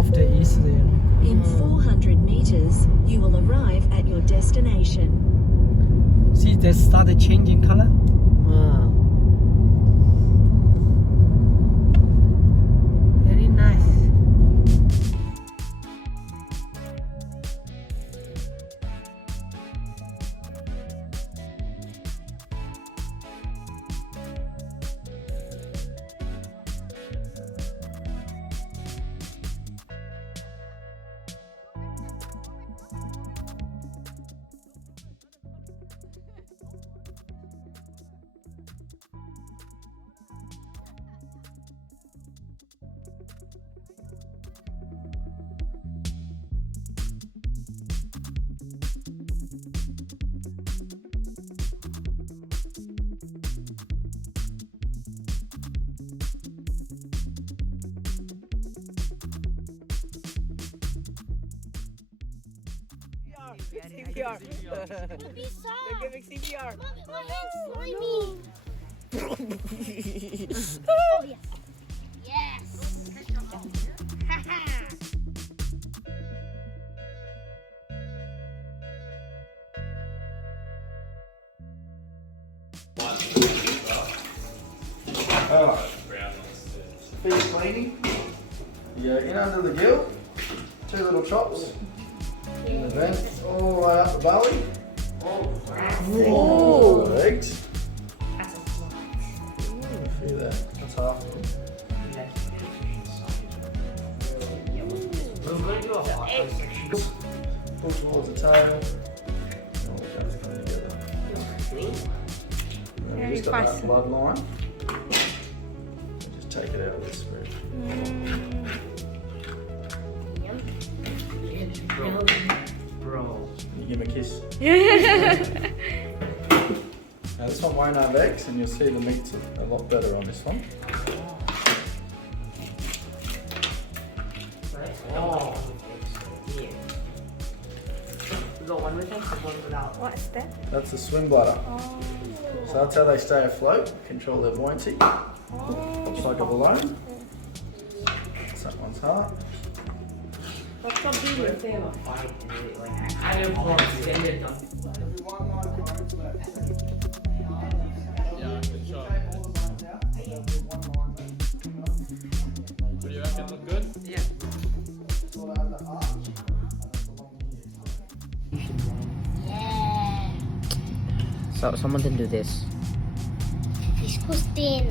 after Easter. In 400 meters, you will arrive at your destination. See, they started changing color. Wow. Very nice. CPR. They're giving CPR. My hand's slimy. Oh, yes. Yes. Alright, feet cleaning. You go in under the gill, 2 little chops, and the vent all the way up the belly. Oh. Legs. Feel that, that's half of them. Pull towards the tail. All goes come together. And we've just got that bloodline. Just take it out of this spread. Bro. You give him a kiss. Now this one won't have eggs, and you'll see the meat's a lot better on this one. Oh. Yeah. We got one with eggs and one without. What's that? That's the swim bladder. Oh. So that's how they stay afloat, control their buoyancy. Oh. Looks like a balloon. That's that one's heart. What's the video? They have a fight and they like I didn't want to get it done. Yeah, good job. What do you reckon? Look good? Yeah. Yeah. So someone didn't do this. It's thin.